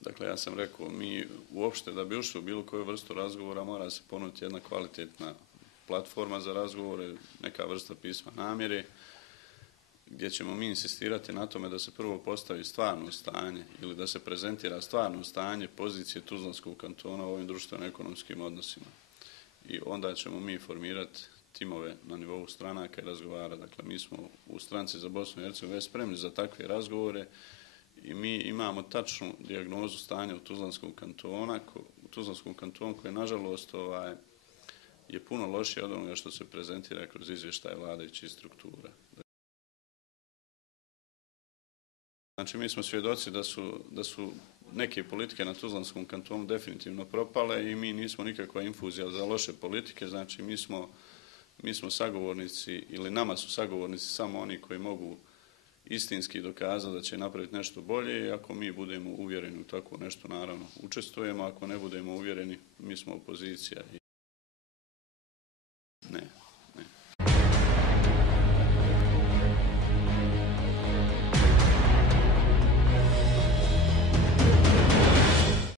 Dakle, ja sam rekao, mi uopšte da bi ušli u bilo koju vrstu razgovora mora se ponuditi jedna kvalitetna platforma za razgovore, neka vrsta pisma namjere, gdje ćemo mi insistirati na tome da se prvo postavi stvarno stanje ili da se prezentira stvarno stanje pozicije Tuzlanskog kantona u ovim društveno-ekonomskim odnosima. I onda ćemo mi formirati timove na nivou stranaka i razgovarati. Dakle, mi smo u Stranci za Bosnu i Hercegovinu već spremni za takve razgovore i mi imamo tačnu dijagnozu stanja u Tuzlanskom kantonu koji nažalost je puno lošije od onoga što se prezentira kroz izvještaje vladajućih struktura. Znači, mi smo svjedoci da su neke politike na Tuzlanskom kantonu definitivno propale i mi nismo nikakva infuzija za loše politike. Znači, mi smo sagovornici ili nama su sagovornici samo oni koji mogu istinski dokazati da će napraviti nešto bolje i ako mi budemo uvjereni u tako nešto, naravno, učestvujemo. Ako ne budemo uvjereni, mi smo opozicija.